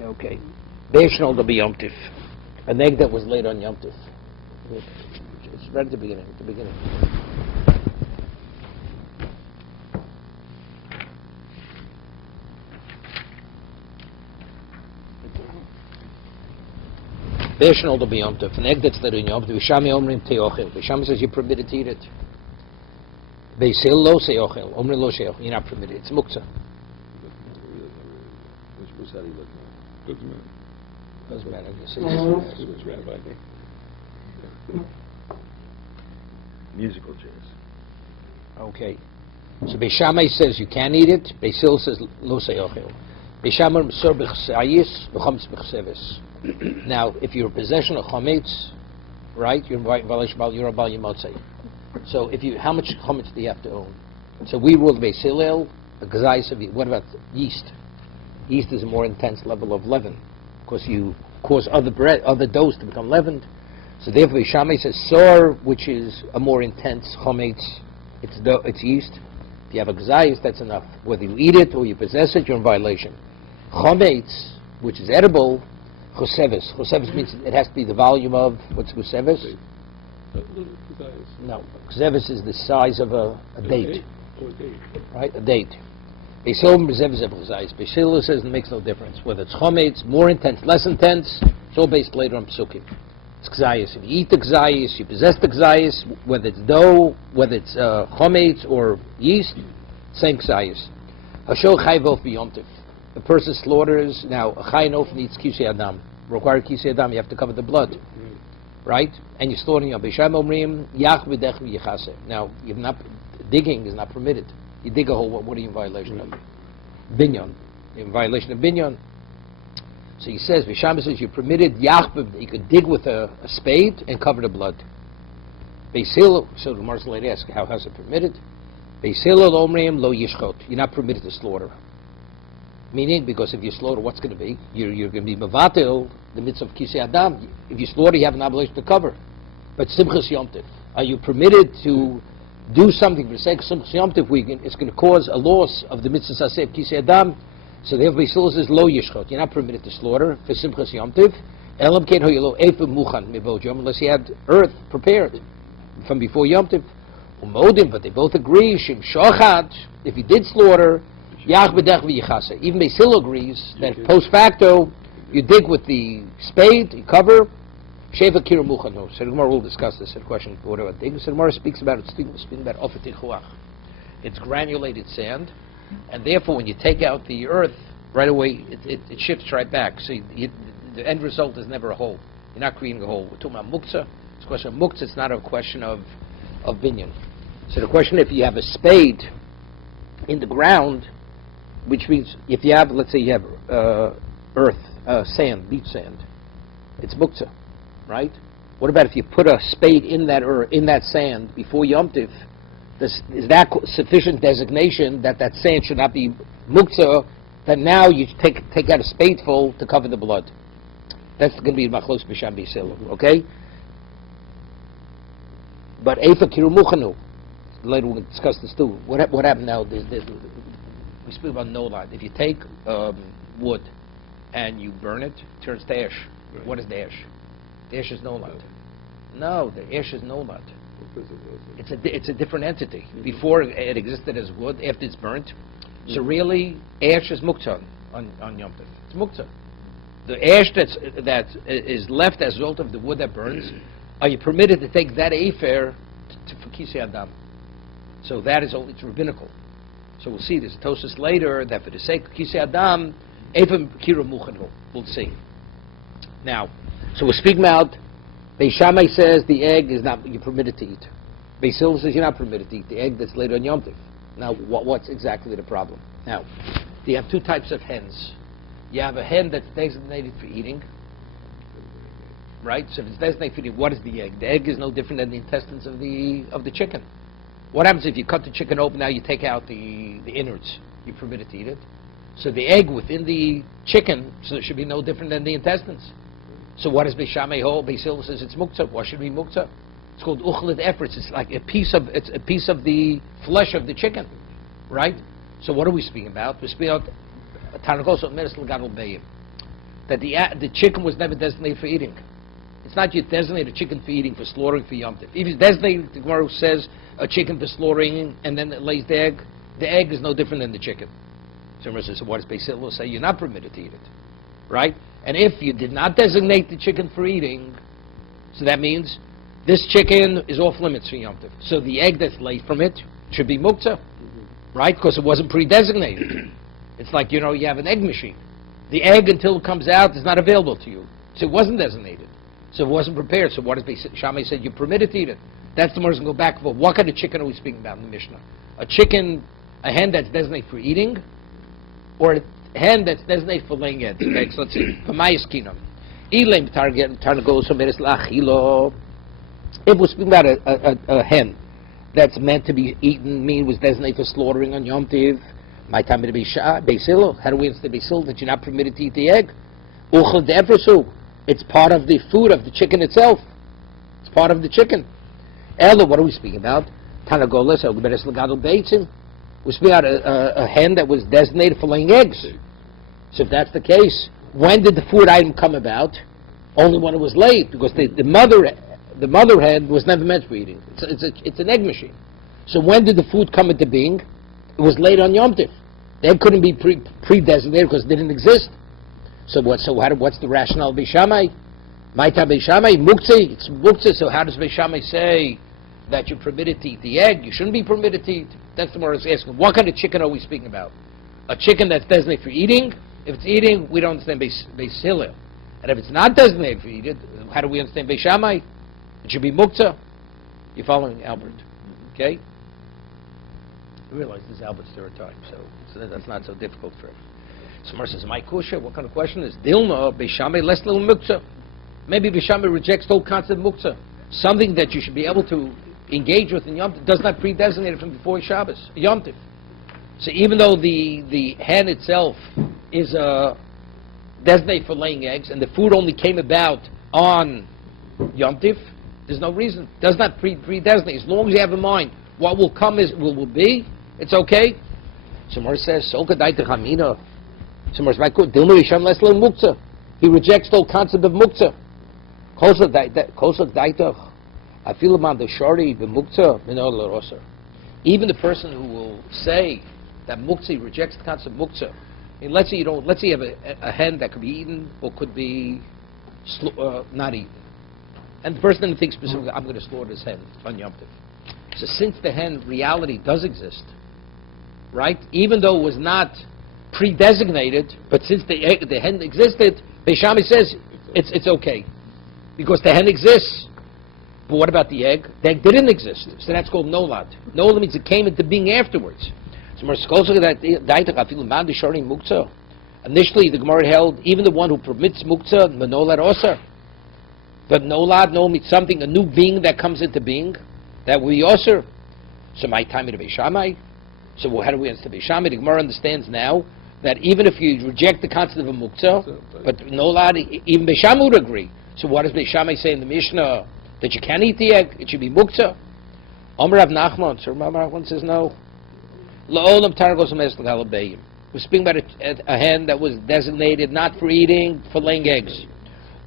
Okay. Be'eshnol to be Yom Tif. An egg that was laid on Yom Tif. It's right at the beginning. Be'eshnol to be Yom Tif. An egg that's laid on Yom Tif. V'shami omrim te'ochel. V'shami says you're permitted to eat it. Beisil lo se'ochel. Omrim lo se'ochel. You're not permitted. It's muktzah. What's that he looking at? Doesn't matter. Doesn't matter. It's rabbi. Musical chairs. Okay. So Beishamai says you can eat it. Beisil says lo se'ochel. Beishamai m'sor b'chsayis b'chometz b'chseves. Now, if you're in possession of chometz, right, you're a bal yimotzei. So how much chometz do you have to own? So we ruled Beis Hillel, a gazais of. What about yeast? Yeast is a more intense level of leaven, because you cause other doughs to become leavened. So therefore, Shammai says sor, which is a more intense chometz, it's yeast. If you have a gazais, that's enough. Whether you eat it or you possess it, you're in violation. Chometz, which is edible, choseves. Choseves means it has to be the volume of what's choseves? No, choseves is the size of a date. Right, a date. Beisil says it makes no difference whether it's chometz, more intense, less intense. It's all based later on psukim. It's gzayis. If you eat the gzayis, you possess the gzayis, whether it's dough, whether it's chometz or yeast, same gzayis. Hashol chayvof b'yomtiv. A person slaughters, now a chaynof needs kisei adam. Required kisei adam, you have to cover the blood. Right? And you're slaughtering on Bisham Omrim, Yach v'dech v'yichase. Now, digging is not permitted. You dig a hole, what are you in violation of? Binyon. You're in violation of binyon. So he says, Bisham says you're permitted, Yach, you could dig with a spade and cover the blood. Beisil, so the Gemara's lady asks, how is it permitted? Beisil Omrim lo yishchot. You're not permitted to slaughter. Meaning, because if you slaughter, what's going to be? You're going to be mevatel, the mitzvah of kisei adam. If you slaughter, you have an obligation to cover. But simchas yom tiv, are you permitted to do something for the sake of simchas yom tiv? It's going to cause a loss of the mitzvah saseh of kisei adam. So therefore, Yisrael says lo yishchot. You're not permitted to slaughter for simchas yom tiv. Elam ken hoyelo efe muchan mebod yom, unless you had earth prepared from before yom tiv. Umodim, but they both agree. Shim shochat. If you did slaughter. Even Beis Hillel agrees that post facto, you dig with the spade, you cover, Sheva Kira Muchano. So the Gemara will discuss this in question, what about digging. So the Gemara speaks about Ofet. It's granulated sand, and therefore when you take out the earth, right away it shifts right back. So the end result is never a hole. You're not creating a hole. We're talking about muktzah. It's a question of muktzah, it's not a question of binyan. So the question, if you have a spade in the ground, which means if you have, let's say you have earth, sand, beach sand, it's muktzah, right? What about if you put a spade in that sand before Yom Tiv? Is that sufficient designation that sand should not be muktzah, that now you take out a spadeful to cover the blood? That's going to be machlos b'sham b'yisil, okay? But efa kiru muchanu. Later we're going to discuss this too. What happened now? We speak about nolad. If you take wood and you burn it, it turns to ash. Right. What is the ash? The ash is nolad. No, the ash is nolad. It's a different entity. Before it existed as wood, after it's burnt. So really, ash is muktzah on Yom Tov. It's muktzah. The ash that is left as a result of the wood that burns, are you permitted to take that afer for kisei adam? So that is only, it's rabbinical. So we'll see this Tosas later that for the sake of kisei adam, even kira muchanu. We'll see. Now, so we're speaking about Beis Shammai says the egg is not, you're permitted to eat. Beis Hillel says you're not permitted to eat the egg that's laid on Yom Tov. Now, what's exactly the problem? Now, you have two types of hens. You have a hen that's designated for eating, right? So if it's designated for eating, what is the egg? The egg is no different than the intestines of the chicken. What happens if you cut the chicken open, now you take out the innards? You're permitted to eat it. So the egg within the chicken, so it should be no different than the intestines. So what does Beis Shammai hold? Beis Hillel says it's muktzah. Why should it be muktzah? It's called uchlet efretz. It's like a piece of the flesh of the chicken, right? So what are we speaking about? We're speaking about Tanakos Meres L'Gadol Beim. that the chicken was never designated for eating. It's not you designate a chicken for eating, for slaughtering, for Yom Tov. If you designate, the Gemara says, a chicken for slaughtering, and then it lays the egg is no different than the chicken. So Gemara says, so what does Beis Hillel say? You're not permitted to eat it, right? And if you did not designate the chicken for eating, so that means this chicken is off limits for Yom Tov. So the egg that's laid from it should be muktzah, right? Because it wasn't pre-designated. It's like, you have an egg machine. The egg, until it comes out, is not available to you. So it wasn't designated. So it wasn't prepared. So what does Shammai said? You're permitted to eat it. That's the more going to go back for. What kind of chicken are we speaking about in the Mishnah? A hen that's designated for eating, or a hen that's designated for laying eggs? Okay, so let's see. If we're speaking about a hen that's meant to be eaten, was designated for slaughtering on Yom Tov, my time to be Beis Hillel. How do we understand Beis Hillel that you're not permitted to eat the egg? It's part of the food of the chicken itself. It's part of the chicken. Ella, what are we speaking about? Tanagolas, we're speaking about a hen that was designated for laying eggs. So if that's the case, when did the food item come about? Only when it was laid, because the mother hen was never meant for eating. It's an egg machine. So when did the food come into being? It was laid on Yom Tov. The egg couldn't be pre-designated because it didn't exist. So what's the rationale of Beis Shammai? Maita Beis Shammai, muktzah, it's muktzah. So how does Beis Shammai say that you're permitted to eat the egg? You shouldn't be permitted to eat. That's the more I was asking. What kind of chicken are we speaking about? A chicken that's designated for eating? If it's eating, we don't understand Beis Hillel. And if it's not designated for eating, how do we understand Beis Shammai? It should be muktzah. You're following Albert, okay? I realize this is Albert's third time, so that's not so difficult for him. So Mar says, my kusha, what kind of question is Dilma, Beis Shammai, less little muktzah? Maybe Beis Shammai rejects the whole concept of muktzah. Something that you should be able to engage with in Yom Tov does not pre-designate it from before Shabbos, Yom Tov. So even though the hen itself is designated for laying eggs, and the food only came about on Yom Tov, there's no reason. It does not pre-designate. As long as you have in mind what will come will be, it's okay. So Mar says, he rejects the whole concept of muktzah. Even the person who will say that muktzah rejects the concept of muktzah. Let's say you have a hen that could be eaten or could be not eaten, and the person thinks specifically, I'm going to slaughter this hen on Yom Tov. So since the hen reality does exist, right? Even though it was not pre-designated, but since the hen existed, Beis Shammai says it's okay because the hen exists. But what about the egg? The egg didn't exist, so that's called nolad. Nolad means it came into being afterwards. So initially, the Gemara held even the one who permits muktzah, nolad osar. But nolad means something, a new being that comes into being, that we osar. So my time in Beis Shammai. So how do we understand Beis Shammai? The Gemara understands now that even if you reject the concept of a muktzah, but nolad, even Beis Shammai would agree. So what does Beis Shammai say in the Mishnah? That you can't eat the egg, it should be muktzah. Omer Rav Nachman, so Rav Nachman says no. La'olam targos me'es. We're speaking about a hen that was designated not for eating, for laying eggs.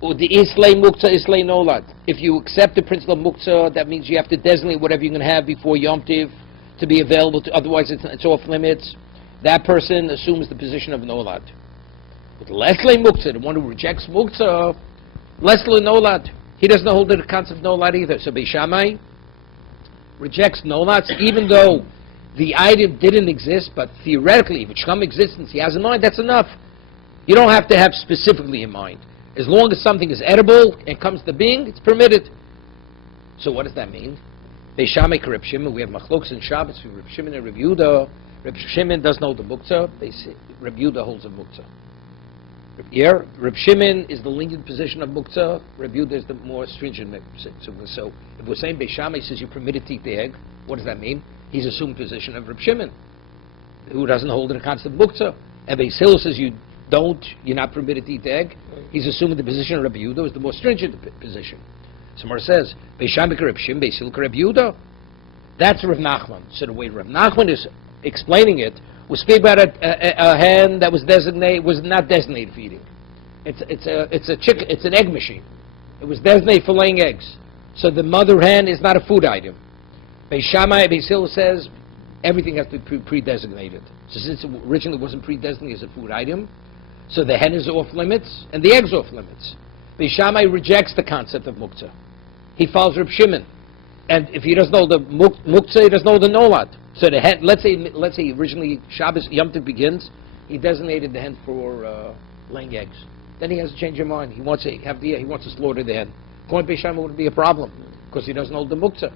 The islay muktzah, islay nolad. If you accept the principle of muktzah, that means you have to designate whatever you're going to have before Yom Tov to be available to, otherwise it's off limits. That person assumes the position of nolad. But leslay muktzah, the one who rejects muktzah, leslay nolad, he doesn't hold to the concept of nolad either. So Beis Shammai rejects nolad, even though the item didn't exist, but theoretically, if it should come existence, he has in mind, that's enough. You don't have to have specifically in mind. As long as something is edible and comes to being, it's permitted. So what does that mean? Beis Shammai and Reb Shimon, we have machlokes in Shabbos, Reb Shimon and Reb Yehuda. Reb Shimon doesn't hold the muktzah, Reb Yehuda holds the muktzah. Reb Shimon is the lenient position of muktzah, Reb Yehuda is the more stringent position. So if we're saying Beis Shammai says you're permitted to eat the egg, what does that mean? He's assumed position of Reb Shimon, who doesn't hold the concept of muktzah. And Beis Hillel says you're not permitted to eat the egg. He's assuming the position of Reb Yehuda is the more stringent position. Somewhere says, Beis Shammai Reb Shimon, Beis Hillel Reb Yehuda. That's Rav Nachman. So the way Rav Nachman is explaining it, we speak about a hen that was not designated for eating. It's a chicken. It's an egg machine. It was designated for laying eggs. So the mother hen is not a food item. Beis Shammai, Beis Hillel says everything has to be pre-designated. So since it originally wasn't pre-designated as a food item, so the hen is off limits and the egg's off limits. Beis Shammai rejects the concept of muktzah. He follows Reb Shimon, and if he doesn't know the muktzah, he doesn't know the nolad. So the hen, let's say originally Shabbos Yom Tov begins, he designated the hen for laying eggs. Then he has to change his mind. He wants to slaughter the hen. Going Beis Shammai wouldn't be a problem because he doesn't know the muktzah.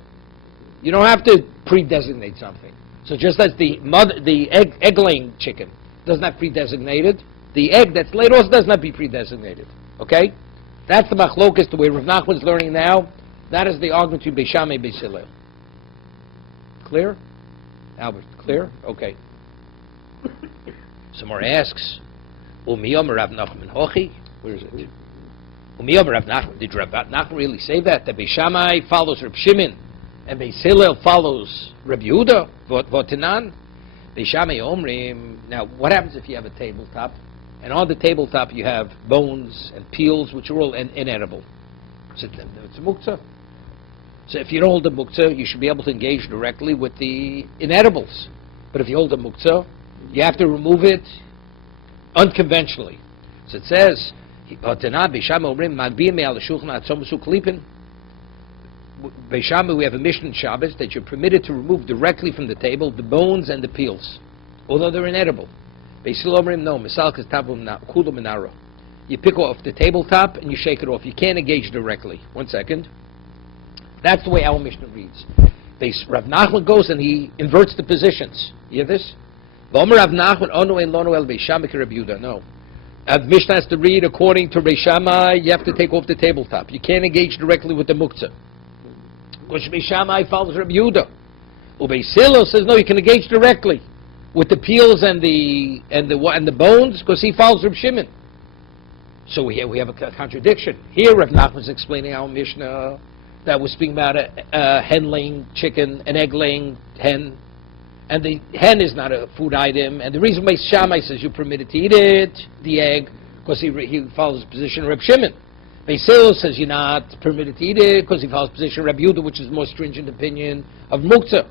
You don't have to pre-designate something. So just as the egg-laying chicken does not pre-designated, the egg that's laid also does not be pre-designated. Okay? That's the machlokas, the way Rav Nachman is learning now. That is the argument between Beis Shammai and Beis Hillel. Clear? Albert, clear? Okay. Somewhere asks, Umiyom Rav Nachman Hochi? Where is it? Umiyom Rav Nachman. Did Rav Nachman really say that? That Beis Shammai follows Reb Shimon and Beis Hillel follows Reb Yehuda? Votinan? Beis Shammai Omrim. Now, what happens if you have a tabletop? And on the tabletop you have bones and peels, which are all inedible. So it's a muktzah. So if you don't hold a muktzah, you should be able to engage directly with the inedibles. But if you hold a muktzah, you have to remove it unconventionally. So it says, Beis Shammai, we have a mission in Shabbos that you're permitted to remove directly from the table the bones and the peels, although they're inedible. Beis Hillel Omrim, no, Misalkas Tabum Kulu Minaro. You pick off the tabletop and you shake it off. You can't engage directly. 1 second. That's the way our Mishnah reads. Rav Nachman goes and he inverts the positions. You hear this? No. Mishnah has to read according to Beis Shammai. You have to take off the tabletop. You can't engage directly with the muktzah. Because Beis Shammai follows Reb Yehuda. Beis Hillel says no, you can engage directly with the peels and the bones because he follows Reb Shimon. So we have a contradiction. Here Rav Nachman is explaining our Mishnah that was speaking about a hen-laying chicken, an egg-laying hen, and the hen is not a food item. And the reason why Shammai says you're permitted to eat it, the egg, because he follows the position of Reb Shimon. Beis Hillel says you're not permitted to eat it because he follows the position of Reb Yehuda, which is the more stringent opinion of muktzah.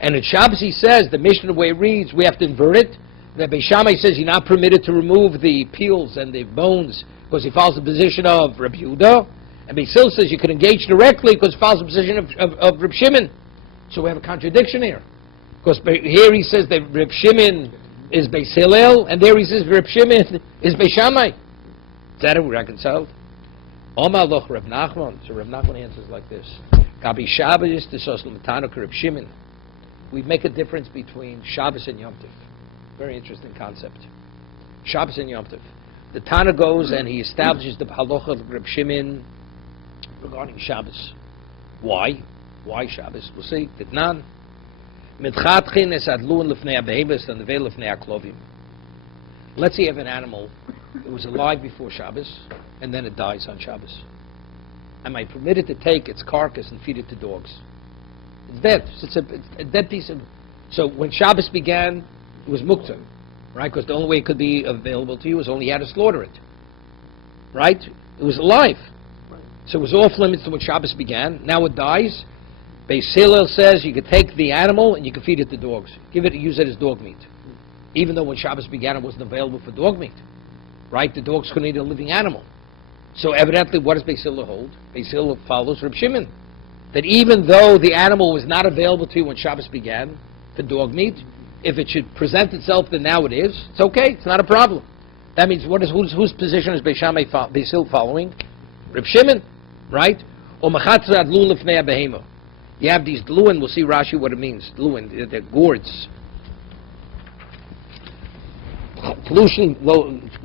And in Shabbos he says, the Mishnah the way it reads, we have to invert it. That Beis Shammai says you're not permitted to remove the peels and the bones because he follows the position of Reb Yehuda. And Beis Hillel says you can engage directly because he follows the position of Reb Shimon. So we have a contradiction here. Because here he says that Reb Shimon is Beis Hillel, and there he says Reb Shimon is Beis Shammai. Is that how we reconciled? Omar loch Reb Nachman. So Reb Nachman answers like this. Gabi Shabbos t'sos l'matanok Reb Shimon. We make a difference between Shabbos and Yom Tov. Very interesting concept. Shabbos and Yom Tov. The Tana goes and he establishes the halacha of Reb Shimon regarding Shabbos. Why? Why Shabbos? We'll see. Ditnan. Mitchatchin es adluin lefnei abeheves and nevei lefnei aklovim. Let's say you have an animal that was alive before Shabbos and then it dies on Shabbos. Am I permitted to take its carcass and feed it to dogs? It's dead. It's a dead piece of... So when Shabbos began, it was muktzah, right? Because the only way it could be available to you was only you had to slaughter it, right? It was alive. So it was off limits to when Shabbos began. Now it dies. Beis Hillel says you could take the animal and you can feed it to dogs. Use it as dog meat. Even though when Shabbos began it wasn't available for dog meat, right? The dogs couldn't eat a living animal. So evidently, what does Beis Hillel hold? Beis Hillel follows Reb Shimon. That even though the animal was not available to you when Shabbos began for dog meat, if it should present itself, then now it is. It's okay. It's not a problem. That means whose position is Beis Hillel following? Reb Shimon, right? Or machatzer adlun lefnei behema. You have these dluin. We'll see Rashi what it means. Dluin, they're gourds. Pollution,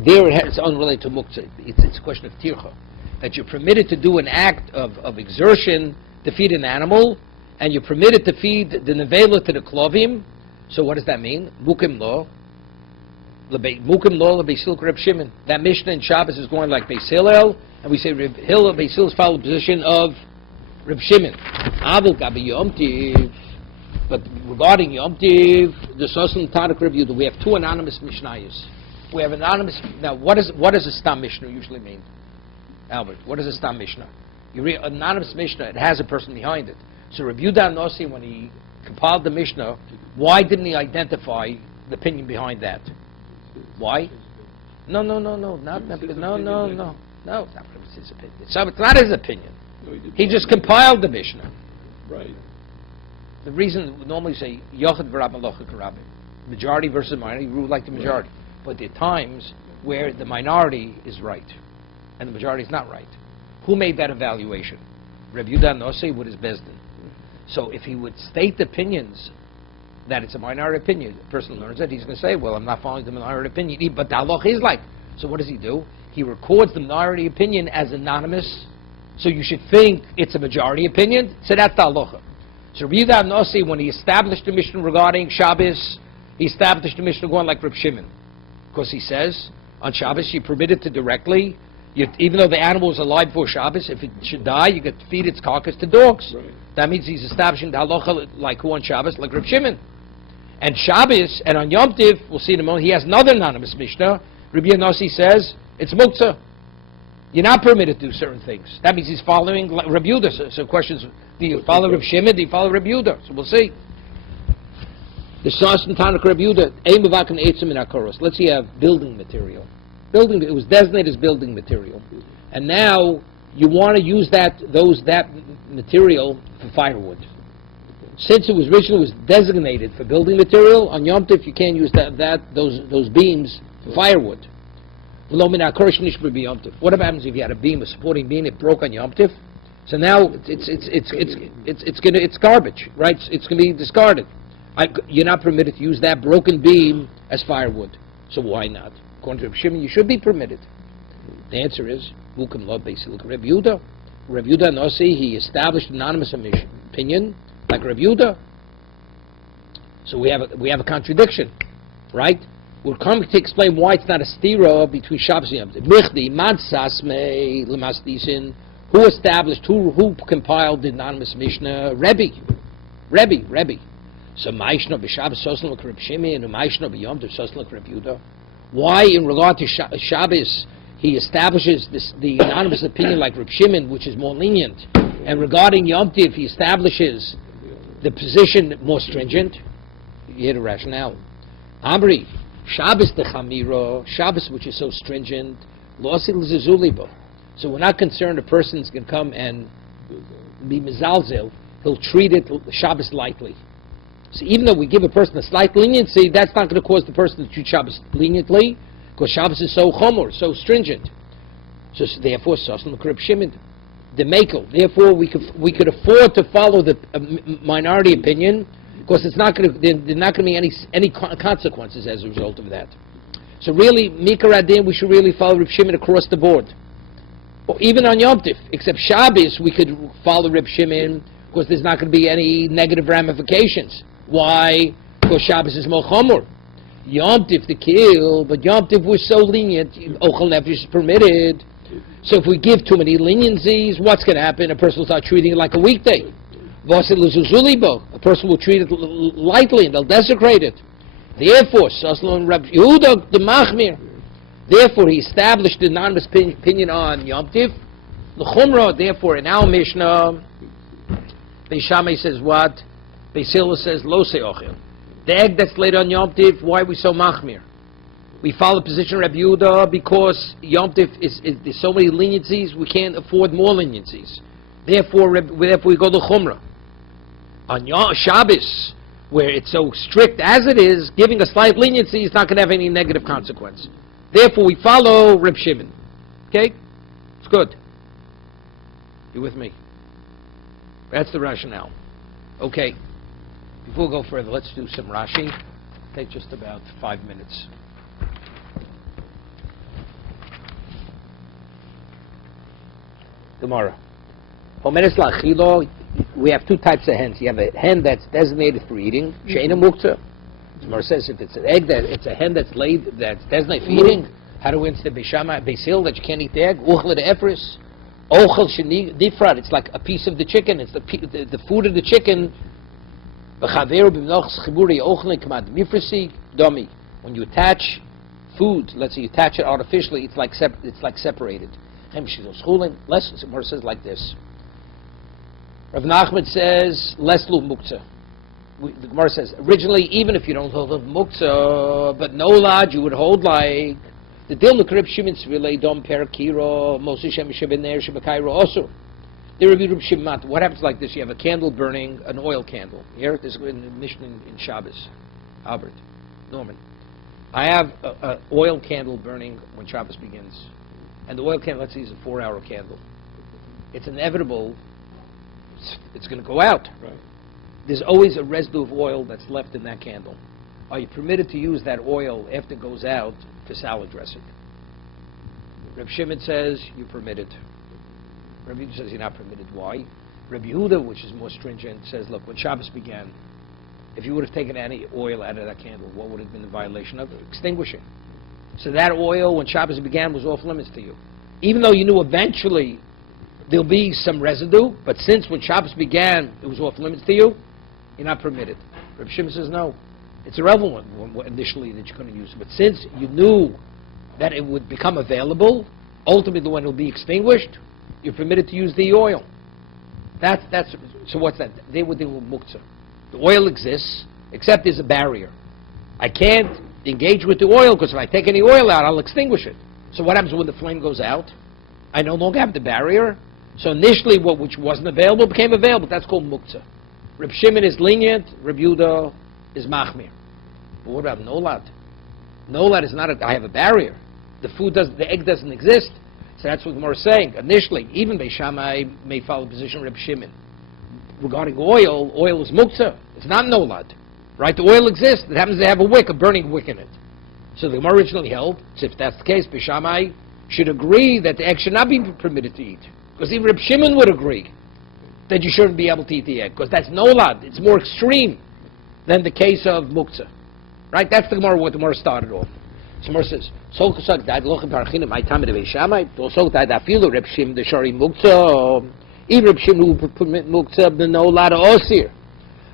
there it's unrelated to muktzah. It's a question of tircha. That you're permitted to do an act of exertion to feed an animal, and you're permitted to feed the nevela to the klovim. So what does that mean? Mukim lo Beis Hillel Reb Shimon. That Mishnah in Shabbos is going like Beis Hillel, and we say Beis Hillel's follow the position of Reb Shimon. Avil gabi Yom Tiv. But regarding Yom Tiv, the Sosan Tanak Reb Yehuda, we have two anonymous Mishnayos. We have anonymous. Now, what does a Stam Mishnah usually mean? Albert, what is a Stam Mishnah? You read anonymous Mishnah, it has a person behind it. So Rabbi Yehuda Nossi, when he compiled the Mishnah, why didn't he identify the opinion behind that? Why? No, not because no, it's not his opinion. So it's not his opinion. No, he just compiled the Mishnah. Right. The reason we normally say Yochid v'Rab Malochik Rabbi, majority versus minority, rule like the majority. But there are times where the minority is right and the majority is not right. Who made that evaluation? Rabbi Yehuda Nossi with his Bezdin. So if he would state the opinions that it's a minority opinion, the person learns it, he's going to say, well, I'm not following the minority opinion, but the halach is like. So what does he do? He records the minority opinion as anonymous, so you should think it's a majority opinion, so that's the halacha. So Rabbi Yehuda Nossi, when he established the Mishnah regarding Shabbos, he established the Mishnah going like Reb Shimon. Because he says, on Shabbos, you're permitted to directly, even though the animal is alive before Shabbos, if it should die, you get to feed its carcass to dogs. Right. That means he's establishing the halacha like who on Shabbos, like Reb Shimon. And Shabbos, and on Yom Tiv, we'll see in a moment, he has another anonymous Mishnah. Rabbi Nossi says, it's muktzah. You're not permitted to do certain things. That means he's following Rabbi Yehuda. So questions, do you follow Reb Shimon, do you follow Rabbi Yehuda? So we'll see. The Sas and Tanakh Rabbi Yehuda, Eimavak and Eitzim in Akoros. Let's see, building material. It was designated as building material. And now you want to use that material for firewood. Since it was originally was designated for building material, on Yom Tif you can't use those beams for firewood. What happens if you had a beam, a supporting beam, it broke on Yom Tif? So now it's garbage, right? It's going to be discarded. You're not permitted to use that broken beam as firewood. So why not? According to Reb Shimon, you should be permitted. The answer is, Mukam Lo Beisil Reb Yehuda. Reb Yehuda Nossi, he established anonymous opinion like Reb Yehuda. So we have a contradiction, right? We're coming to explain why it's not a stira between Shabbos and Yom Tov. Michdi Madsasme Lemasdisin. Who established? Who compiled the anonymous Mishnah? Rebbe. So Maishno b'Shabbos Soslan like Reb Shimon and Maishno b'Yom Tov Soslan like Reb Yehuda. Why, in regard to Shabbos, he establishes the anonymous opinion like Reb Shimon, which is more lenient, and regarding Yom Tov, he establishes the position more stringent? You hear the rationale. Amri, Shabbos the Chamiro, Shabbos which is so stringent, Losil Zizulibo. So we're not concerned a person's going to come and be mizalzel, he'll treat it Shabbos lightly. So even though we give a person a slight leniency, that's not going to cause the person to treat Shabbos leniently, because Shabbos is so chomor, so stringent. So therefore, Soslan Reb Shimon, the Mekel. Therefore, we could afford to follow the minority opinion, because it's not going to. There's not going to be any consequences as a result of that. So really, Mikar Adin, we should really follow Reb Shimon across the board. Or even on Yom Tif, except Shabbos, we could follow Reb Shimon, because there's not going to be any negative ramifications. Why? Because Shabbos is more chomor. Yom Tif to kill, but Yom Tif was so lenient, Ochel Nefesh is permitted. So if we give too many leniencies, what's going to happen? A person will start treating it like a weekday. A person will treat it lightly and they'll desecrate it. Therefore, Soslan Reb Yehuda the Machmir. Therefore, he established the anonymous opinion on Yom Tif. The Chumrah, therefore, in our Mishnah, Beis Shammai says what? Beis Hillel says Lo Se'ochel. The egg that's laid on Yom Tif, why are we so Machmir? We follow the position of Reb Yehuda because Yom Tif there's so many leniencies, we can't afford more leniencies. Therefore we go to Chumrah. On Yom Shabbos, where it's so strict as it is, giving a slight leniency is not going to have any negative consequence. Therefore we follow Reb Shimon. Okay? It's good. You with me? That's the rationale. Okay. Before we go further, let's do some Rashi. Take just about 5 minutes. Gemara. We have two types of hens. You have a hen that's designated for eating, she'eina muktzah. Gemara says if it's an egg it's a hen that's laid that's designated for eating. How do we answer Beis Shammai, Beis Hillel that you can't eat the egg? Uchel efris, ochel shenifrad. It's like a piece of the chicken. It's the food of the chicken. When you attach food, let's say you attach it artificially, it's like separated. Less, Gemara says like this. Rav Nachman says, less lu muktzah. The Gemara says, originally, even if you don't hold of muktzah, but no lad, you would hold like the dil l'krib shimin tzvilei dom per kiro, mosu shem shebener shebekairo osur. The Rabbi Reb Shimon, what happens like this? You have a candle burning, an oil candle. Here, this is in the Mishnah in Shabbos. Albert, Norman. I have an oil candle burning when Shabbos begins. And the oil candle, let's say, is a 4-hour candle. It's inevitable, it's going to go out. Right. There's always a residue of oil that's left in that candle. Are you permitted to use that oil after it goes out for salad dressing? Reb Shimon says you're permitted. Rabbi Yehuda says you're not permitted. Why? Rabbi Yehuda, which is more stringent, says, look, when Shabbos began, if you would have taken any oil out of that candle, what would have been the violation of it? Extinguishing. So that oil, when Shabbos began, was off limits to you. Even though you knew eventually there'll be some residue, but since when Shabbos began, it was off limits to you, you're not permitted. Rabbi Shimon says no. It's irrelevant initially that you couldn't use it. But since you knew that it would become available, ultimately when it will be extinguished, you're permitted to use the oil. So what's that? They would do muktzah. The oil exists, except there's a barrier. I can't engage with the oil because if I take any oil out, I'll extinguish it. So what happens when the flame goes out? I no longer have the barrier. So initially, which wasn't available became available. That's called muktzah. Reb Shimon is lenient. Reb Yehuda is machmir. But what about nolad? Nolad is not. I have a barrier. The egg doesn't exist. So that's what Gemara is saying. Initially, even Beis Shammai may follow the position of Reb Shimon. Regarding oil is muktzah. It's not nolad. Right? The oil exists. It happens to have a burning wick in it. So the Gemara originally held, so if that's the case, Beis Shammai should agree that the egg should not be permitted to eat. Because even Reb Shimon would agree that you shouldn't be able to eat the egg. Because that's nolad. It's more extreme than the case of muktzah. Right? That's the Gemara, what the Gemara started off. So Gemara says, so that lochem parchinim my time to Beis Shammai, also that I feel the Reb Shimon the shari muktzah, even Reb Shimon who permit muktzah the nolad osir.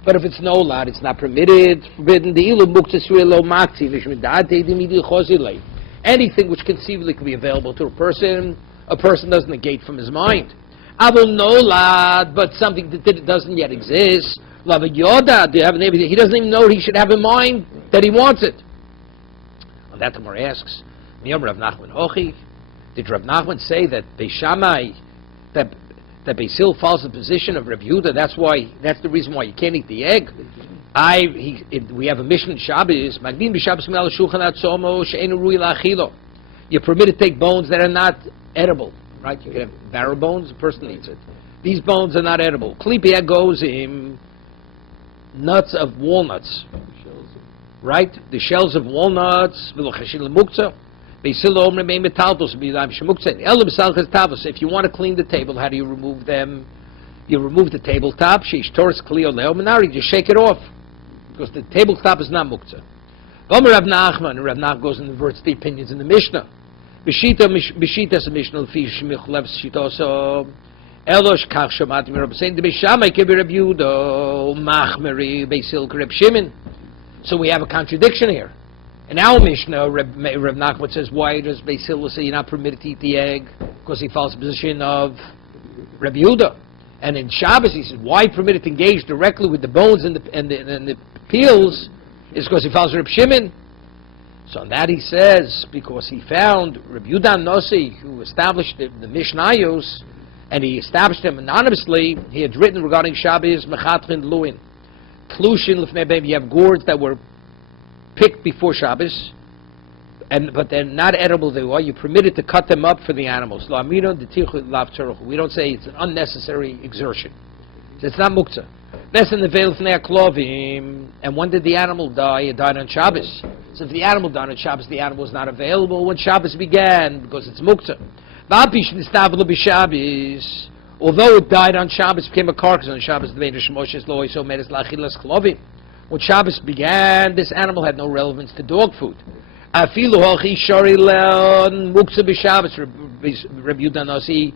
But if it's nolad, it's not permitted. Forbidden the ilu muktzah suelo makti v'shmidate dimidi chozilei. Anything which conceivably could be available to a person doesn't negate from his mind. Avol nolad, but something that doesn't yet exist. Lava yoda, he doesn't even know he should have in mind that he wants it. On that, the Gemara asks, Miyam Rav Nachman Hochi, did Rav Nachman say that Beis Shammai, that Beis Hillel follows the position of Rav Yehuda? That's the reason why you can't eat the egg. We have a mission in Shabbos. You're permitted to take bones that are not edible. Right? You can have barrel bones, a person eats it. These bones are not edible. Klipi goes in nuts of walnuts. Right? The shells of walnuts. If you want to clean the table, how do you remove them? You remove the tabletop. You just shake it off. Because the tabletop is not muktzah. Rav Nachman goes and inverts the opinions in the Mishnah. B'shita Mishnah shmichlev shitoso elosh kach shamati mirab saying the Beis Shammai kebi Reb Yehuda machmeri Beis Hillel Reb Shimon. So we have a contradiction here. In our Mishnah, Reb Nachman says, why does Beis Hillel say you're not permitted to eat the egg? Because he follows the position of Reb Yehuda. And in Shabbos he says, why permitted to engage directly with the bones and the peels? Is because he follows Reb Shimon. So on that he says, because he found Reb Yehuda Nossi, who established the Mishnayos, and he established them anonymously, he had written regarding Shabbos, Mechatrin Luin. Tlushin Lefnei Beim, you have gourds that were picked before Shabbos, but they're not edible. You're permitted to cut them up for the animals. We don't say it's an unnecessary exertion. So it's not muktzah. And when did the animal die? It died on Shabbos. So if the animal died on Shabbos, the animal was not available when Shabbos began because it's muktzah. Although it died on Shabbos, became a carcass on Shabbos. When Shabbos began, this animal had no relevance to dog food. Rabbi Yehuda Nossi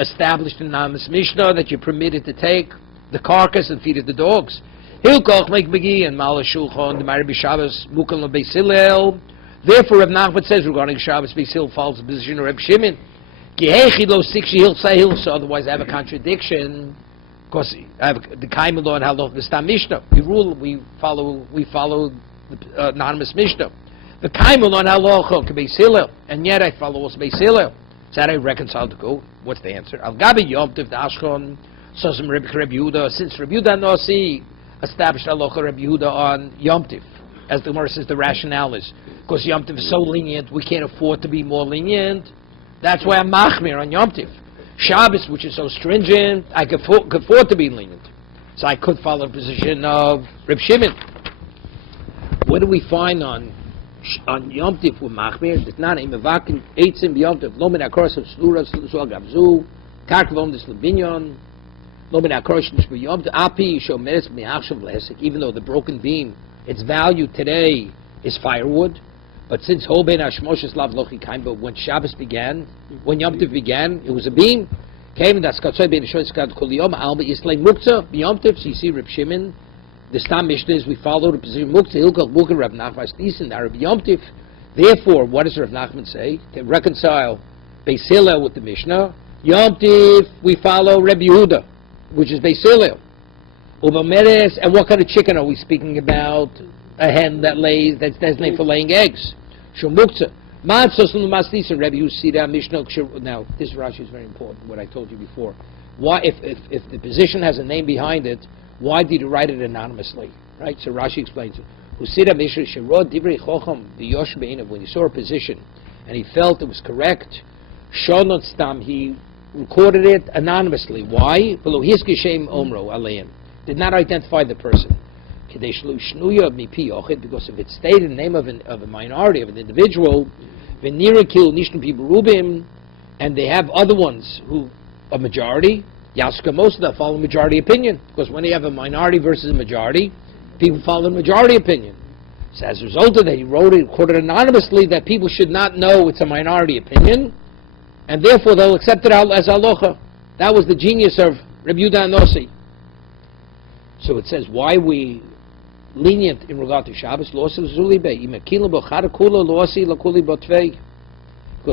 established in Namas Mishnah that you're permitted to take the carcass and feed it to dogs. Therefore, Reb Nachman says regarding Shabbos, Beisil follows the position of Reb Shimon. So otherwise I have a contradiction. Because I have the Kaimel law and Halach Gestam Mishnah. We follow the anonymous Mishnah. The Kaimel law and Halach Beis Hillel, and yet I follow also Beis Hillel. So how do I reconcile the go? What's the answer? Al Gabi Yom Tov the Ashkon, Sosem Reb Yehuda. Since Reb Yehuda Nasi established Halacha Reb Yehuda on Yom Tov, as the Gemara says, the rationale is because Yom Tov is so lenient, we can't afford to be more lenient. That's why I'm machmir on Yom Tov. Shabbos, which is so stringent, I could afford to be lenient. So I could follow the position of Reb Shimon. What do we find on Yom Tov with machmir? It's not a mevakin eitzim Yom Tov. Lo min akros of slura slul gabzu, karkvom des lebinyon. Lo min akros nishbu Yom Tov. Api yishom meres miachshav lesik. Even though the broken beam, its value today is firewood. But since Hoben Hashmoshes Lav Lochi Kaim, but when Shabbos began, when Yom Tov began, it was a beam. Came das Katzoy Ben Shoyz Kad Kol Yom Alba Yislay Muktzah Yom Tov. So you see, Reb Shimon, the Stam Mishnah is we follow the position Muktzah Hilkach Muktzah Reb Nachman Stisen Arab Yom Tov. Therefore, what does Reb Nachman say to reconcile Beis Hillel with the Mishnah? Yom Tov we follow Reb Yehuda, which is Beis Hillel. Ubameres, and what kind of chicken are we speaking about? A hen that lays, that's designated for laying eggs. Shomuktzah. Now, this Rashi is very important, what I told you before. Why, if the position has a name behind it, why did you write it anonymously? Right? So Rashi explains it. When he saw a position and he felt it was correct, he recorded it anonymously. Why? Did not identify the person. Because if it stayed in the name of a minority, of an individual, and they have other ones who a majority, Yaska, most of them follow majority opinion. Because when you have a minority versus a majority, people follow the majority opinion. So as a result of that, he recorded anonymously that people should not know it's a minority opinion, and therefore they'll accept it as halacha. That was the genius of Reb Yehuda Nasi. So it says why we lenient in regard to Shabbos, because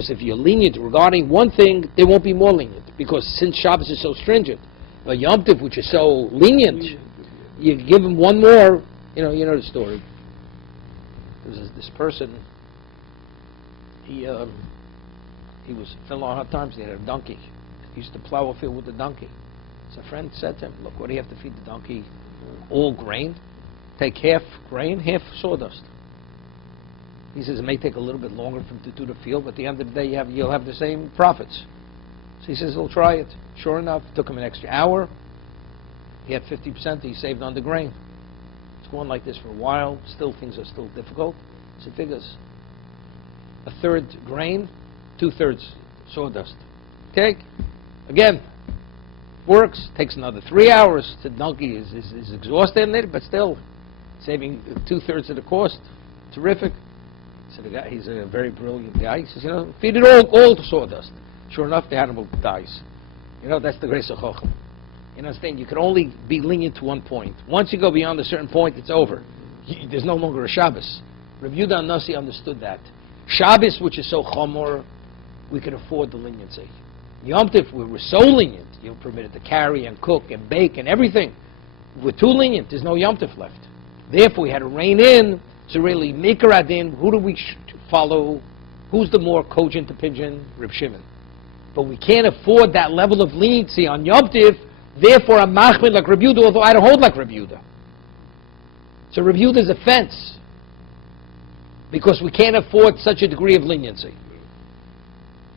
if you're lenient regarding one thing, there won't be more lenient. Because since Shabbos is so stringent, but Yom Tov, which is so lenient, you give him one more. You know the story. There was this person. He was feeling hard times. He had a donkey. He used to plow a field with the donkey. So a friend said to him, "Look, what do you have to feed the donkey? All grain. Take half grain, half sawdust." He says it may take a little bit longer for him to do the field, but at the end of the day you'll have the same profits. So he says he'll try it. Sure enough, it took him an extra hour. He had 50% he saved on the grain. It's going like this for a while. Still, things are still difficult. So he figures a third grain, 2/3 sawdust. Okay? Again, works. Takes another 3 hours. The donkey is exhausted in it, but still saving 2/3 of the cost. Terrific. So the guy, he's a very brilliant guy. He says, feed it all to sawdust. Sure enough, the animal dies. That's the grace of Chochem. You understand? You can only be lenient to one point. Once you go beyond a certain point, it's over. There's no longer a Shabbos. Reb Yehuda Nasi understood that. Shabbos, which is so chomor, we can afford the leniency. Yom Tov, we were so lenient. You're permitted to carry and cook and bake and everything. We're too lenient. There's no Yom Tov left. Therefore, we had to rein in to really make a radin. Who do we follow? Who's the more cogent opinion? Reb Shimon. But we can't afford that level of leniency on Yom Tov. Therefore, I'm machmir like Reb Yehuda, although I don't hold like Reb Yehuda. So Reb Yehuda's a fence. Because we can't afford such a degree of leniency.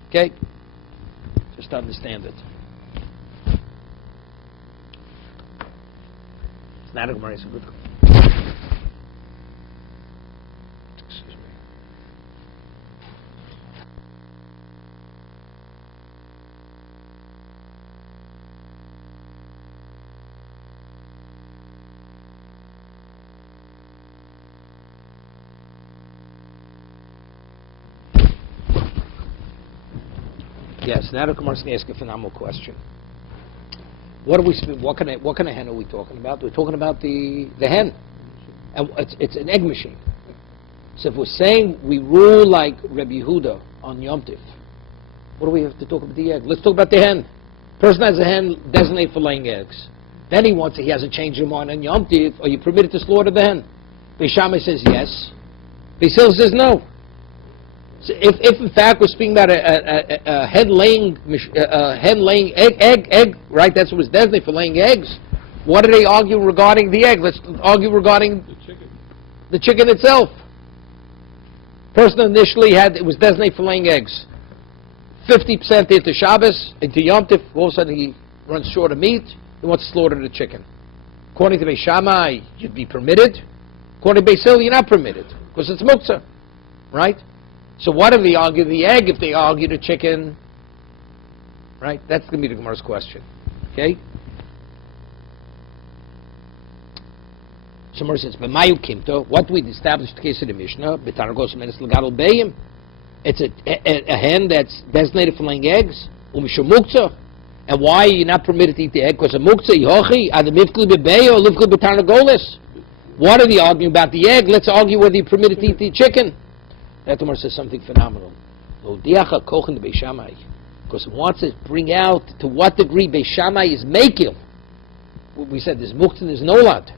Okay? Just to understand it. It's not a Gemara, it's a good Gemara. Excuse me. Yes, now the Gemara is going to ask a phenomenal question. What kind of hen are we talking about? We're talking about the hen, and it's an egg machine. So if we're saying we rule like Rabbi Yehuda on Yom Tiv, what do we have to talk about the egg? Let's talk about the hen. Person has a hen designated for laying eggs. Then he has a change of mind on Yom Tiv. Are you permitted to slaughter the hen? Beis Shammai says yes. Beis Hillel says no. So if in fact we're speaking about a hen laying egg, right? That's what was designated for laying eggs. What do they argue regarding the egg? Let's argue regarding the chicken itself. Person initially it was designated for laying eggs. 50% into Shabbos, into Yom Tif, all of a sudden he runs short of meat, he wants to slaughter the chicken. According to Beis Shammai, you'd be permitted. According to Beis Hillel, you're not permitted, because it's muktzah, right? So what if they argue the egg, if they argue the chicken? Right? That's going to be the Gemara's question. Okay? So Gemara says, "B'mayu kimto." What we established the case of the Mishnah, b'targos menes l'gadol beim. It's a hen that's designated for laying eggs. Umishum muktzah. And why are you not permitted to eat the egg? Because of muktzah yochi ad mifkli bebeyo lifkli b'tarnagolis. What are they arguing about the egg? Let's argue whether you're permitted to eat the chicken. That Gemara says something phenomenal. Because it wants to bring out to what degree Beis Shammai is mekil. We said there's muktzah and there's nolad.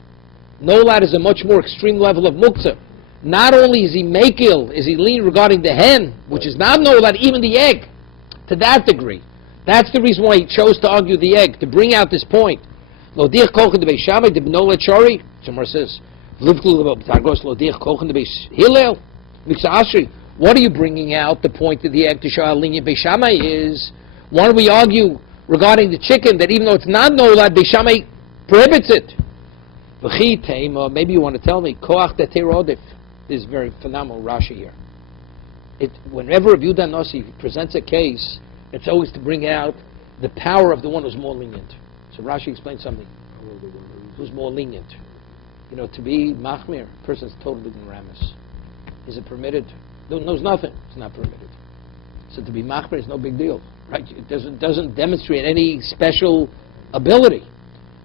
Nolad is a much more extreme level of muktzah. Not only is he mekil, is he lean regarding the hen, which is not nolad, even the egg, to that degree. That's the reason why he chose to argue the egg, to bring out this point. What are you bringing out the point of the egg to show how lenient Beis Shammai is? Why don't we argue regarding the chicken that even though it's not nolad, Beis Shammai prohibits it? Maybe you want to tell me, koach deterodif. This is very phenomenal Rashi here. Whenever Rabbi Yehuda Nasi presents a case, it's always to bring out the power of the one who's more lenient. So Rashi explains something. Who's more lenient? To be machmir, a person's totally ignoramus. Is it permitted? Knows nothing. It's not permitted. So to be machmir is no big deal, right? It doesn't demonstrate any special ability.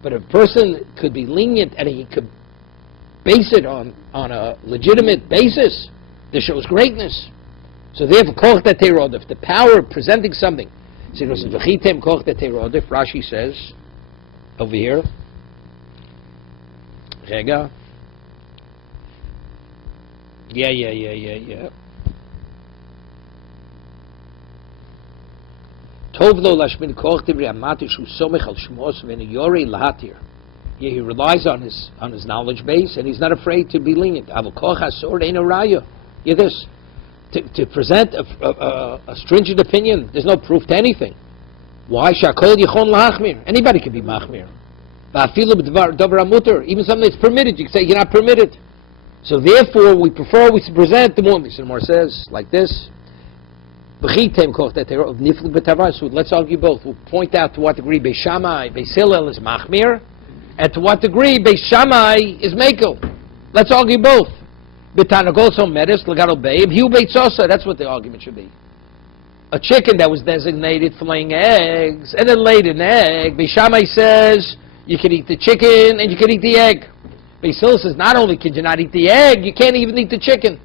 But a person could be lenient and he could base it on a legitimate basis that shows greatness. So therefore, koch deterodif, the power of presenting something. So v'chitem koch deterodif, Rashi says over here. Rega. Yeah. Tov lo lashmin koch divri amati shu somech al shmos v'neyori lahatir. Yeah, he relies on his knowledge base, and he's not afraid to be lenient. Avol koch hasor ein raya. Yeah, this to present a stringent opinion. There's no proof to anything. Why shakol yichon lahachmir? Anybody can be machmir. Va'afilu b'davar amuter. Even something that's permitted, you can say you're not permitted. So therefore, we present the more. The Gemara says like this. So let's argue both. We'll point out to what degree Beis Shammai, Beis Hillel is machmir, and to what degree Beis Shammai is mekel. Let's argue both. That's what the argument should be. A chicken that was designated for laying eggs, and then laid an egg, Beis Shammai says you can eat the chicken and you can eat the egg. Beis Hillel says not only can you not eat the egg, you can't even eat the chicken.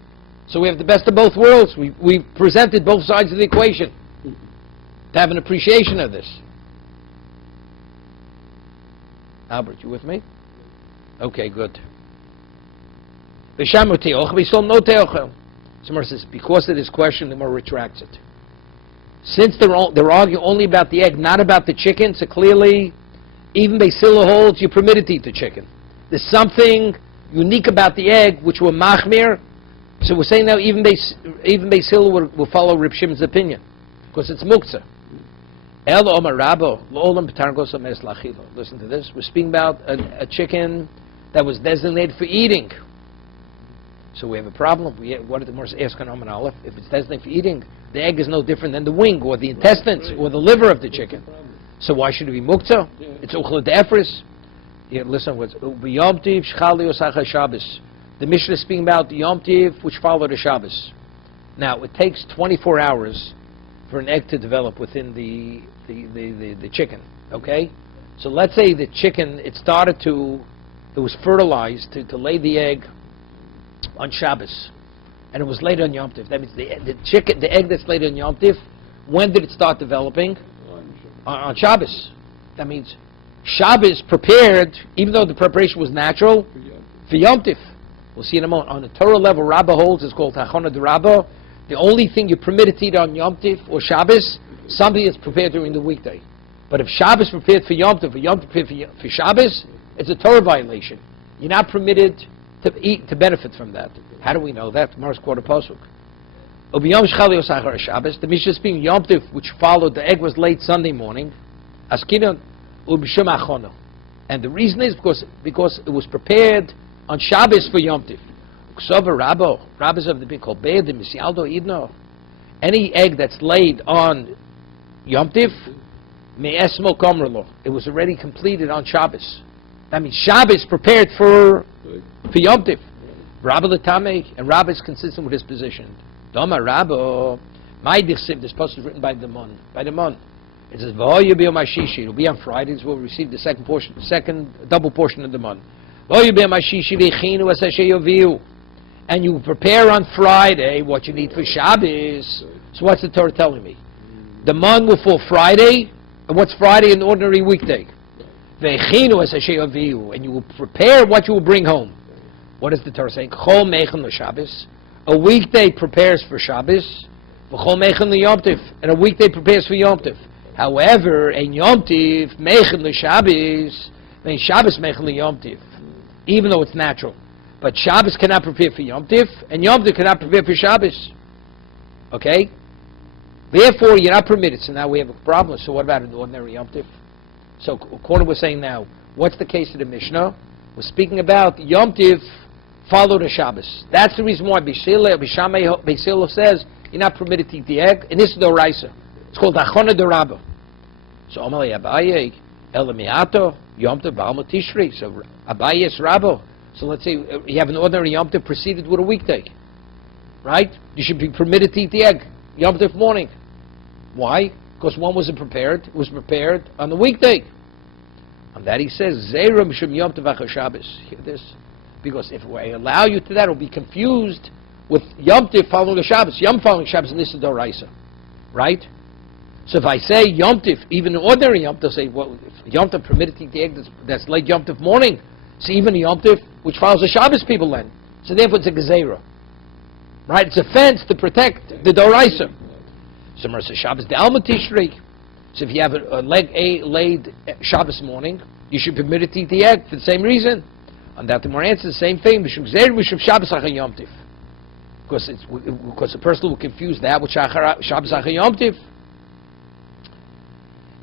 So we have the best of both worlds. We've presented both sides of the equation to have an appreciation of this. Albert, you with me? Okay, good. Somebody says, because of this question, the Gemara retracts it. Since they're arguing only about the egg, not about the chicken, so clearly, even Beis Hillel holds you're permitted to eat the chicken. There's something unique about the egg, which were machmir. So we're saying now even Beis Hillel will follow Reb Shimon's opinion, because it's muktzah. Listen to this. We're speaking about a chicken that was designated for eating. So we have a problem. What did the Morris ask on Oman Aleph? If it's designated for eating, the egg is no different than the wing or the intestines or the liver of the chicken. So why should it be muktzah? It's uchla de'efris. Listen what's Yom Tiv Shchali Osachar Shabbos. The Mishnah is speaking about the Yom Tiv, which followed the Shabbos. Now, it takes 24 hours for an egg to develop within the chicken, okay? So let's say the chicken, it was fertilized to lay the egg on Shabbos. and it was laid on Yom Tif. That means the egg that's laid on Yom Tif, when did it start developing? On Shabbos. That means Shabbos prepared, even though the preparation was natural, for Yom Tif. We'll see in a moment. On the Torah level, Rabbah holds, it's called Hachana de Rabbah. The only thing you're permitted to eat on Yom Tif or Shabbos, something that's prepared during the weekday. But if Shabbos prepared for Yom Tif, or Yom Tif prepared for Shabbos, it's a Torah violation. You're not permitted to eat, to benefit from that. How do we know that? Tomorrow's quarter pasuk. The Mishnah speaking Yom Tif, which followed, the egg was laid Sunday morning. And the reason is because it was prepared on Shabbos for Yom Tif. Rabbis of the big called any egg that's laid on Yom Tif, it was already completed on Shabbos. That means Shabbos prepared for Yom Tif. Rabbi Latame, and Rabbi is consistent with his position. Doma Rabbi, my dichsiv, this post is written by the Mon. It says, it'll be on Fridays, we'll receive the second double portion of the Mon. And you prepare on Friday what you need for Shabbos. So what's the Torah telling me? The Mon will fall Friday, and what's Friday? An ordinary weekday. And you will prepare what you will bring home. What is the Torah saying? A weekday prepares for Shabbos, and a weekday prepares for Yom Tif. However, in Yom Tif, meichen l'Shabbos, Shabbos meichen l'Yom Tif, even though it's natural. But Shabbos cannot prepare for Yom Tif, and Yom Tif cannot prepare for Shabbos. Okay? Therefore, you're not permitted. So now we have a problem. So what about an ordinary Yom Tif? So according to what we're saying now, what's the case of the Mishnah? We're speaking about Yom Tif followed a Shabbos. That's the reason why Beisilo says you're not permitted to eat the egg. And this is the Oraisa. It's called Hachana de Rabbah. So Amalei Abaye, Elamiato, Yom Tif Ba'alma Tishri. So Abaye is Rabbah. So let's say you have an ordinary Yom Tif preceded with a weekday. Right? You should be permitted to eat the egg. Yom Tif morning. Why? Because one wasn't prepared. It was prepared on the weekday. On that he says, Zera Mishum Yom Tif Shabbos. Hear this? Because if we allow you to that, it will be confused with Yom Tif following the Shabbos. Yom following Shabbos, and this is Doraisa. Right? So if I say Yom Tif, even an ordinary Yom Tif, say, well, if Yom Tif permitted to eat the egg that's late Yom Tif morning, so even Yom Tif, which follows the Shabbos people then. So therefore it's a Gezerah. Right? It's a fence to protect the Doraisa. So Mersa Shabbos, the Alma Tishrei. So if you have a laid Shabbos morning, you should be permitted to eat the egg for the same reason. And that the more answer the same thing. Because the person will confuse that with Shabbos Achar Yom Tif.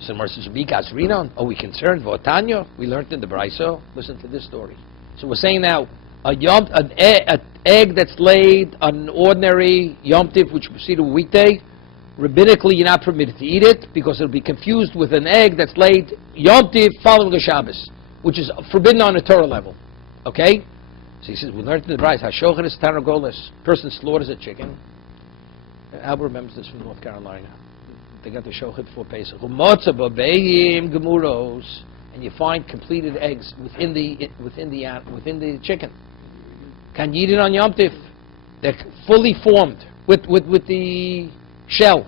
So Mersa Shabikas Rinon, are we concerned? Votanya, we learned in the Braiso. Listen to this story. So we're saying now, an egg that's laid on an ordinary Yom Tif, which preceded a weekday, rabbinically you're not permitted to eat it because it'll be confused with an egg that's laid Yom Tif following a Shabbos, which is forbidden on a Torah level. Okay? So he says, we learned in the Braiso, Hashocher is Tanagolis. Person slaughters a chicken. Albert remembers this from North Carolina. They got the shochet before Pesach. And you find completed eggs within the chicken. Can you eat it on Yom Tif? They're fully formed with the shell.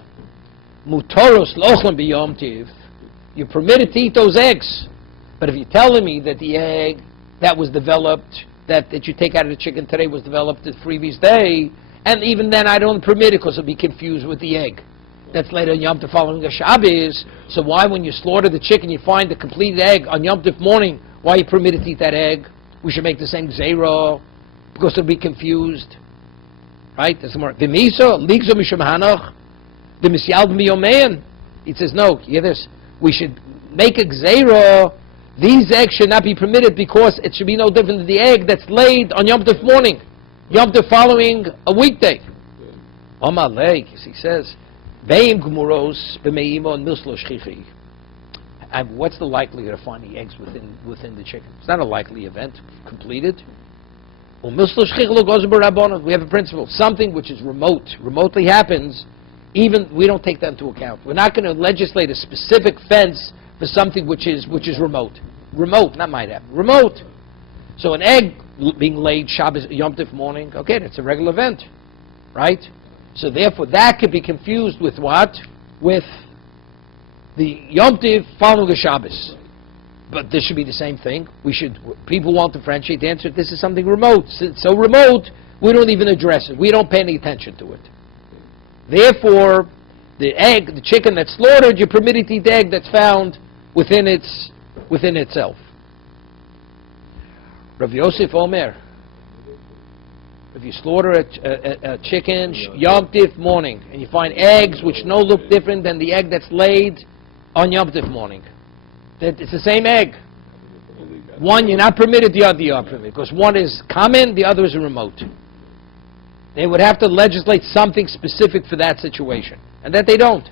Mutoros lochlam b'Yom Tif. You're permitted to eat those eggs. But if you're telling me that the egg that was developed, that you take out of the chicken today was developed the previous day, and even then I don't permit it because it'll be confused with the egg that's later on Yom Tov following a Shabbos. So why, when you slaughter the chicken, you find the completed egg on Yom Tov morning, why are you permitted to eat that egg? We should make the same zera because it'll be confused. Right? That's more. V'miso ligzo mishum hanach v'misyald miyomein. He says no. Hear this. We should make a zera. These eggs should not be permitted because it should be no different than the egg that's laid on Yom Tov morning, Yom Tov following a weekday. Amalei, he says. And what's the likelihood of finding eggs within the chicken? It's not a likely event. Completed. We have a principle. Something which is remotely happens, even we don't take that into account. We're not going to legislate a specific fence for something which is remote. Remote, not might happen. Remote. So an egg being laid Shabbos Yom Tov morning, okay, that's a regular event. right? So therefore, that could be confused with what? With the Yom Tiv following the Shabbos. But this should be the same thing. People want to differentiate. The answer, this is something remote. It's so remote, we don't even address it. We don't pay any attention to it. Therefore, the chicken that's slaughtered, you're permitted to eat the egg that's found within itself. Rav Yosef Omer, if you slaughter a chicken Yom Tif morning, and you find eggs which no look different than the egg that's laid on Yom Tif morning, that it's the same egg. One you're not permitted, the other you are permitted, because one is common, the other is remote. They would have to legislate something specific for that situation, and that they don't.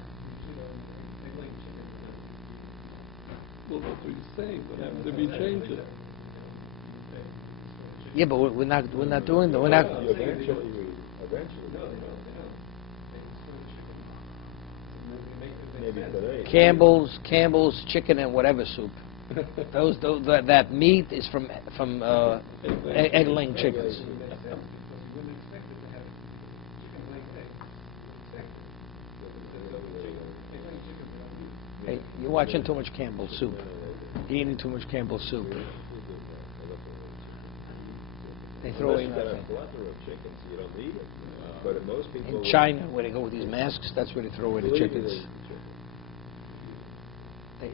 Well, that's what he's saying, but have to be changed. Yeah, but we're not doing that. We're not. Eventually. Maybe today. Campbell's chicken and whatever soup. That meat is from egg-laying chickens. Hey, you're watching too much Campbell soup. You're eating too much Campbell soup. They throw away nothing. In China, where they go with these masks, that's where they throw away the chickens.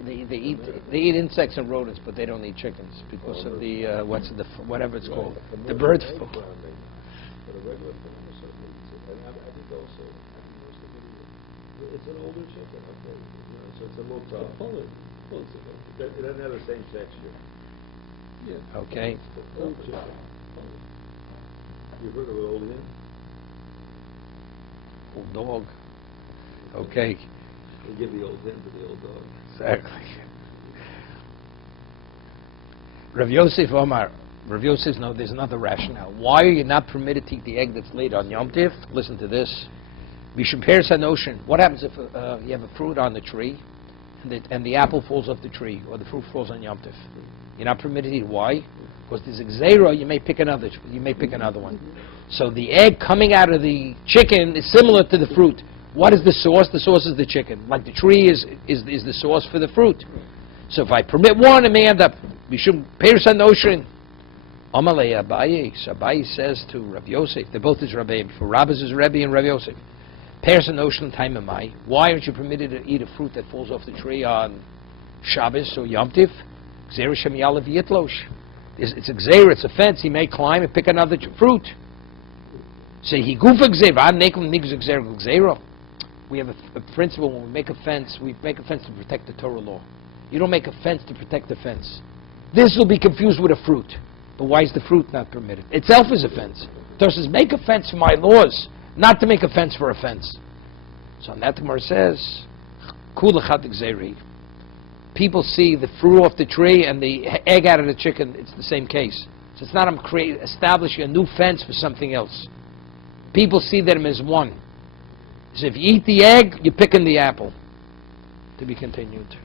They eat insects and rodents, but they don't eat chickens because of the whatever it's called, the bird flu. It's an older chicken, okay. So it's a little tough. It doesn't have the same texture. Yeah. Okay. Old chicken. You heard of an old hen? Old dog. Okay. They give the old hen to the old dog. Exactly. Rav Yosef Omar. Rav Yosef, no, there's another rationale. Why are you not permitted to eat the egg that's laid on Yom Tif? Listen to this. We should pair a notion. What happens if you have a fruit on the tree and the apple falls off the tree or the fruit falls on Yom Tif? You're not permitted to eat. Why? Because there's a gzeira, you may pick another one. So the egg coming out of the chicken is similar to the fruit. What is the source? The source is the chicken. Like the tree is the source for the fruit. So if I permit one, it may end up, we should pair a notion. Amalei Abaye. So Abaye says to Rav Yosef, they're both his Rabbi, for Rabbis is Rebbe and Rav Yosef. Pairs an ocean time am I. Why aren't you permitted to eat a fruit that falls off the tree on Shabbos or Yom Tif? Gzeira Shem Yalav Yitlosh. It's a gzeira, it's a fence. He may climb and pick another fruit. Say he goofa gzeira. I make him nigz gzeira. We have a principle when we make a fence to protect the Torah law. You don't make a fence to protect the fence. This will be confused with a fruit. But why is the fruit not permitted? Itself is a fence. Torah says, make a fence for my laws, not to make a fence for a fence. So that Gemara says, Kulachat Gzeiri. People see the fruit off the tree and the egg out of the chicken, it's the same case. So it's not establishing a new fence for something else. People see them as one. So if you eat the egg, you're picking the apple. To be continued.